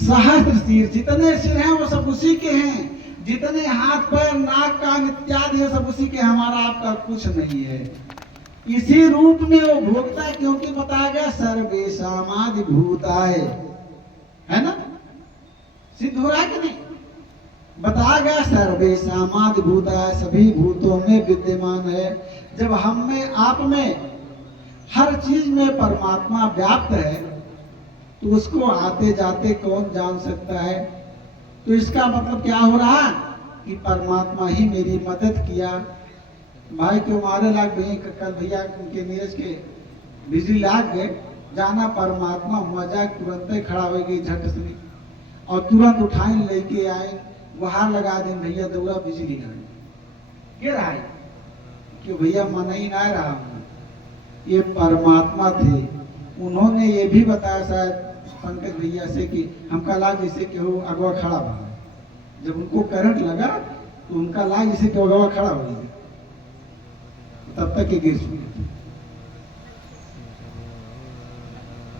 सहस्त्र सिर, जितने सिर हैं वो सब उसी के हैं, जितने हाथ पैर नाक कान इत्यादि सब उसी के, हमारा आपका कुछ नहीं है। इसी रूप में वो भोगता है, क्योंकि बताया गया सर्वेशामादि भूताय, है ना, सिद्ध हो रहा है कि नहीं? बताया गया सर्वेशामादि भूताय, सभी भूतों में विद्यमान है। जब हम में आप में हर चीज में परमात्मा व्याप्त है, तो उसको आते जाते कौन जान सकता है? तो इसका मतलब क्या हो रहा कि परमात्मा ही मेरी मदद किया। भाई क्यों मारे लाग गए, कल भैया उनके नीरज के बिजली लाग गए, जाना परमात्मा मजा तुरंत ही खड़ा हो गई झट से, और तुरंत उठाई लेके आए, वहां लगा दे भैया दौड़ा बिजली गिर रहा है, क्यों भैया मन ही ना रहा। ये परमात्मा थे, उन्होंने ये भी बताया शायद पंकज भैया से कि हमका लाग जैसे कि वो अगवा खड़ा हुआ, जब उनको करंट लगा तो उनका लाग जैसे कि अगवा खड़ा हो गया, तब तक ये गिर चुके।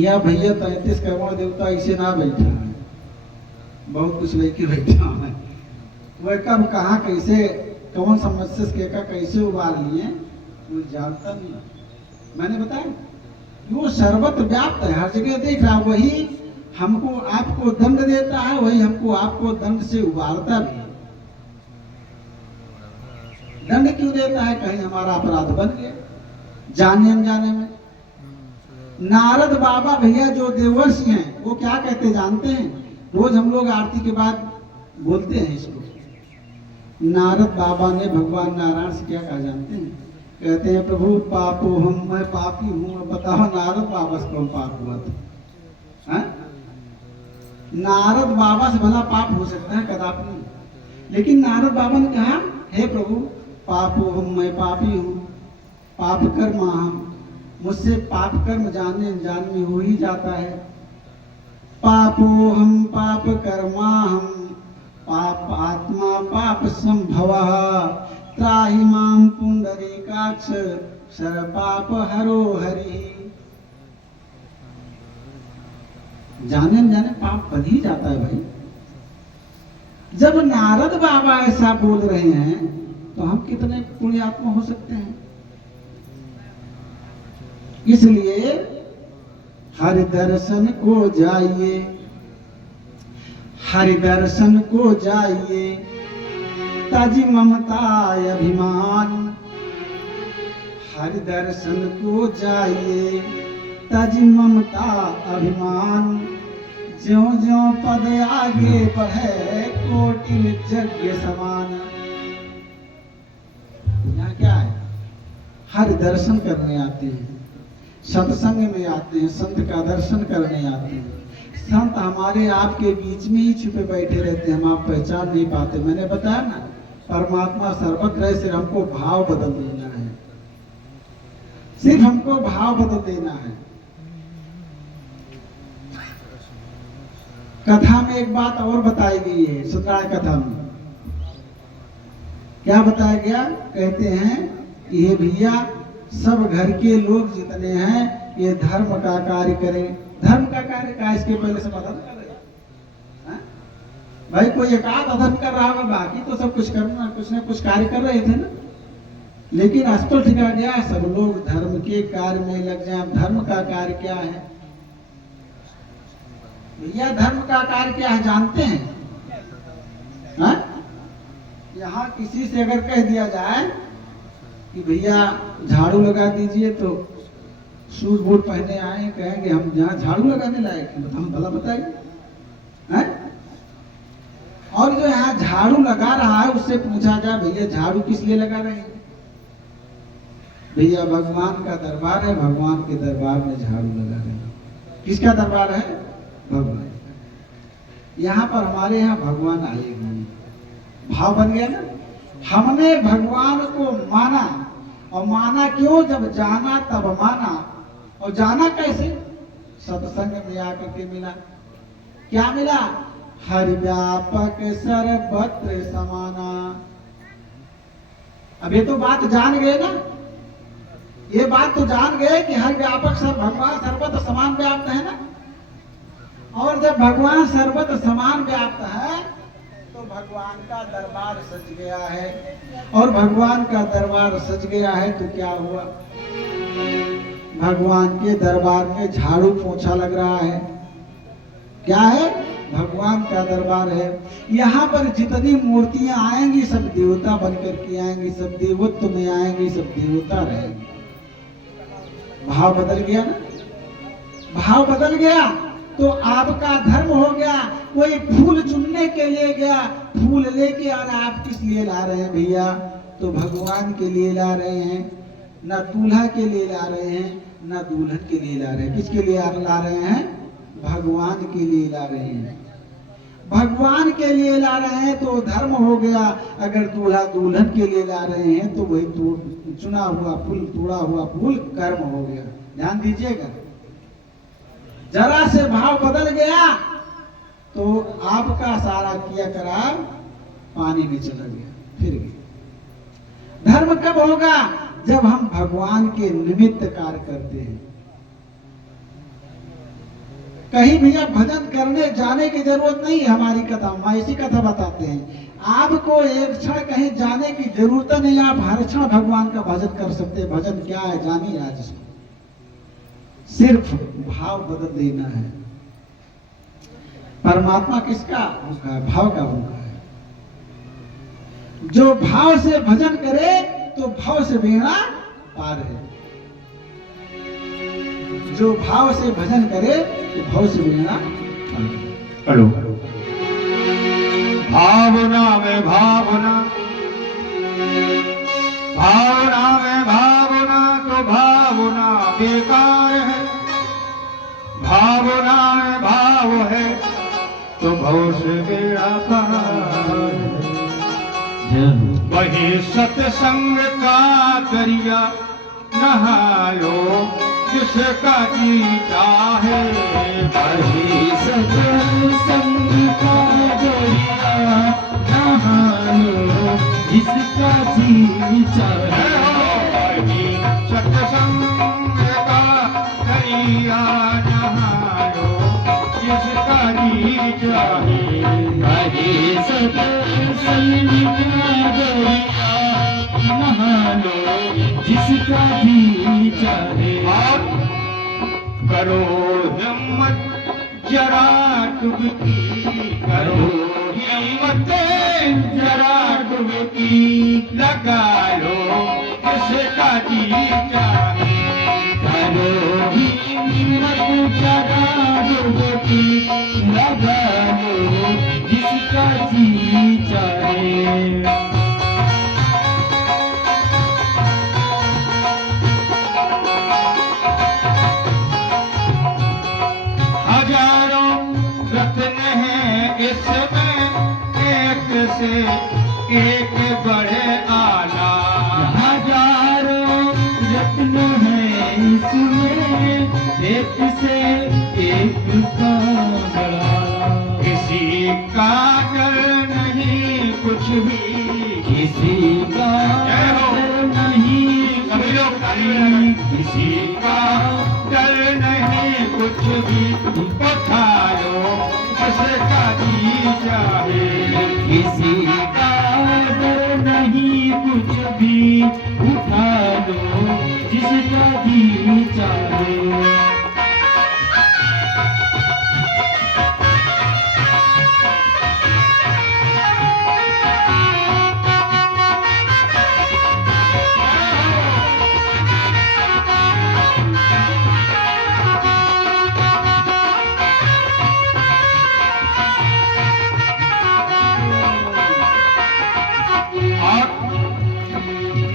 या भैया 33 करोड़ देवता इसे ना बैठा है, बहुत कुछ लेके बैठा है, वह कब कहाँ कैसे कौन समस्या से कैसे उबार लिए वो जानता नहीं। मैंने बताया वो सर्वत्र व्याप्त है, हर जगह देख रहा, वही हमको आपको दंड देता है, वही हमको आपको दंड से उबारता भी है। दंड क्यों देता है? कहीं हमारा अपराध बन गया जाने अनजाने में। नारद बाबा भैया जो देवर्षि हैं, वो क्या कहते जानते हैं? रोज हम लोग आरती के बाद बोलते हैं इसको। नारद बाबा ने भगवान नारायण से क्या कहा जानते हैं? कहते हैं प्रभु पापो हम, मैं पापी हूँ, बताओ नारद बाबा से कौन पाप हुआ था? नारद बाबा से भला पाप हो सकता है? कदापि नहीं। लेकिन नारद बाबा ने कहा हे प्रभु पापो हम, मैं पापी हूँ, पाप कर्म हम, मुझसे पाप कर्म जाने अनजान में हो ही जाता है। पापो हम पाप कर्मा हम, पाप आत्मा पाप संभवः, त्राहि मां पुंडरीकाक्ष शर पाप हरो हरि। जाने अनजाने पाप बन ही जाता है भाई। जब नारद बाबा ऐसा बोल रहे हैं तो हम कितने पुण्यात्मा हो सकते हैं? इसलिए हरि दर्शन को जाइए, हरि दर्शन को जाइए, तज ममता अभिमान। हरि दर्शन को जाइए, तज ममता अभिमान। ज्यों ज्यों पद आगे बढ़े, कोटि यज्ञ समान। यहाँ क्या है? हरि दर्शन करने आते हैं, सत्संग में आते हैं, संत का दर्शन करने आते हैं। संत हमारे आपके बीच में ही छुपे बैठे रहते हैं, हम आप पहचान नहीं पाते। मैंने बताया ना, परमात्मा सर्वत्र है, सिर्फ हमको भाव बदल देना है, सिर्फ हमको भाव बदल देना है। कथा में एक बात और बताई गई है, सत्यनारायण कथा में क्या बताया गया? कहते हैं कि हे भैया सब घर के लोग जितने हैं ये धर्म का कार्य करें। धर्म का कार्य का इसके पहले से पता कर रहे हैं भाई, कोई एक आध अधर्म कर रहा होगा, बाकी तो सब कुछ करना कुछ ना कुछ कार्य कर रहे थे ना। लेकिन अस्पष्ट ठिका गया सब लोग धर्म के कार्य में लग जाए। धर्म का कार्य क्या है भैया? धर्म का कार्य क्या है जानते हैं? यहाँ किसी से अगर कह दिया जाए कि भैया झाड़ू लगा दीजिए, तो शूज बूट पहने आए, कहेंगे हम यहाँ झाड़ू लगाने लायक हैं, हम भला बताइए। और जो यहाँ झाड़ू लगा रहा है उससे पूछा जाए भैया झाड़ू किस लिए लगा रहे हैं? भैया भगवान का दरबार है, भगवान के दरबार में झाड़ू लगा रहे हैं। किसका दरबार है? भगवान। यहाँ पर हमारे यहाँ भगवान आएंगे, भाव बन गया ना। हमने भगवान को माना, और माना क्यों? जब जाना तब माना। और जाना कैसे? सत्संग में आकर के मिला। क्या मिला? हरि व्यापक सर्वत्र समाना। अब ये तो बात जान गए ना, ये बात तो जान गए कि हर व्यापक सब भगवान सर्वत्र समान व्याप्त है ना। और जब जब भगवान सर्वत्र समान व्याप्त है तो भगवान का दरबार सज गया है। और भगवान का दरबार सज गया है तो क्या हुआ, भगवान के दरबार में झाड़ू पोछा लग रहा है। क्या है, भगवान का दरबार है। यहाँ पर जितनी मूर्तियां आएंगी सब देवता बनकर के आएंगी, सब देवत्व में आएंगी, सब देवता रहेंगे। भाव बदल गया ना, भाव बदल गया। तो आपका धर्म हो गया, कोई फूल चुनने के लिए गया, फूल लेके आ रहा, आप किस लिए ला रहे हैं भैया, तो भगवान के लिए ला रहे हैं, ना दूल्हा के लिए ला रहे हैं, ना दुल्हन के लिए ला रहे हैं। किसके लिए ला रहे हैं, भगवान के लिए ला रहे हैं। भगवान के लिए ला रहे हैं तो धर्म हो गया। अगर दूल्हा दुल्हन के लिए ला रहे हैं तो वही चुना हुआ फूल, तोड़ा हुआ फूल कर्म हो गया। ध्यान दीजिएगा, जरा से भाव बदल गया तो आपका सारा किया करार पानी में चला गया, फिर गया। धर्म कब होगा, जब हम भगवान के निमित्त कार्य करते हैं। कहीं भैया भजन करने जाने की जरूरत नहीं है। हमारी कथा, हम ऐसी कथा बताते हैं, आपको एक क्षण कहीं जाने की जरूरत नहीं, आप हर क्षण भगवान का भजन कर सकते हैं। भजन क्या है जानिए आज इसको, सिर्फ भाव बदल देना है। परमात्मा किसका भूखा है, भाव का भूखा है। जो भाव से भजन करे तो भाव से बेड़ा पार है। जो भाव से भजन करे तो भाव से बेड़ा पार है। हेलो, भावना में भावना, भावना में भावना तो भावना बेकार है। भावना में भाव है तो भव से बेड़ा पार है। वही सत्संग का दरिया नहालो जिसका जी चाहे। वही सत्संग का दरिया नहालो जिसका जी चाहे। वही सत्संग का दरिया नहालो जिसका जी चाहे। वही सत्संग का दरिया नहालो जिसका जी चाहे। करो हिम्मत जरा डुबकी, करो हिम्मत जरा डुबकी, लगा लो जिसका जी चाहे। करो हिम्मत जरा डुबकी, लगा लो जिसका जी चाहे। से एक बढ़े आला। हजारों रत्न है इसमें, एक से एक का बड़ा। किसी का डर नहीं कुछ भी, किसी का डर नहीं, सभी लोग किसी का डर नहीं कुछ भी। उठा लो जिसका जी चाहे। किसी का डर नहीं कुछ भी, उठा लो जिसका जी चाहे।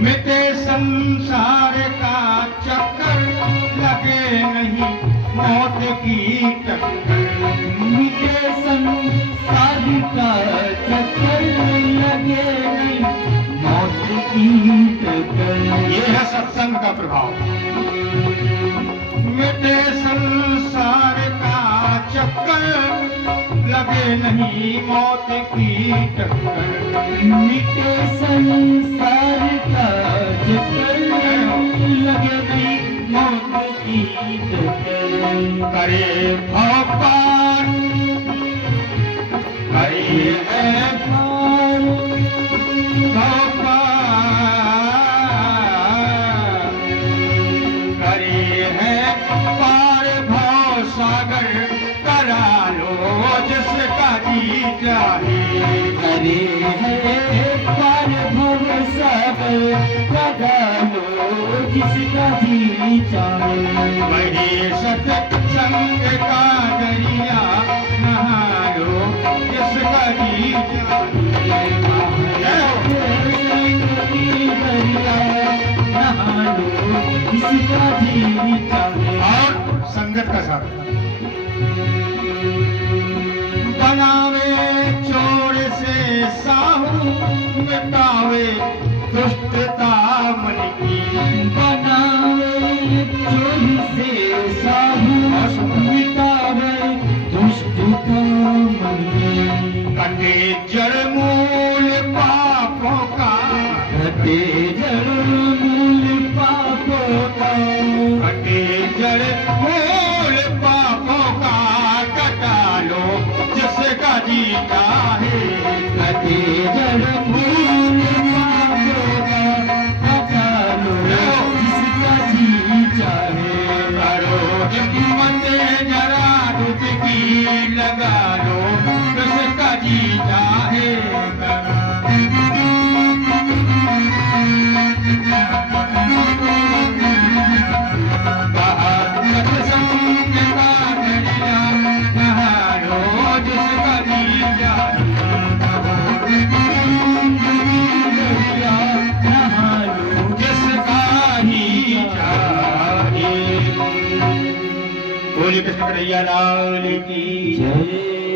मिटे संसार का चक्कर, लगे नहीं मौत की टक्कर। मिटे संसार का चक्कर, लगे नहीं मौत की टक्कर। ये है सत्संग का प्रभाव। मिटे संसार का चक्कर, लगे नहीं मौत की टक्कर। मिटे संसार का चक्कर, लगे नहीं मौत की टक्कर। करे भव पार है पार करे है पार भव सागर करा लो जिसका जी चाहे करे है पार भव सागर करा लो जिसका जी चाहे वही सत्संग का दरिया नहा लो जिसका जी चाहे और संगत का साथ बनावे चोर से साहू मिटावे दुष्टता मन की बनावे चोरी से साहू मिटावे दुष्टता मन की कटे जड़ मूल पापों का घटे जड़ मूल पापों का कटे जड़ मूल पापों का कटा लो जिसका जी चाहे घटे जड़ मूल पापों का हटा लो जिसका जी चाहे करो हिम्मत जरा डुबकी लगा लो जिसका जी चाहे सत्संग का दरिया नहा लो जिसका जी चाहे नहा लो जिसका ही चाहे बोलिए कृष्ण कन्हैया लाल की जय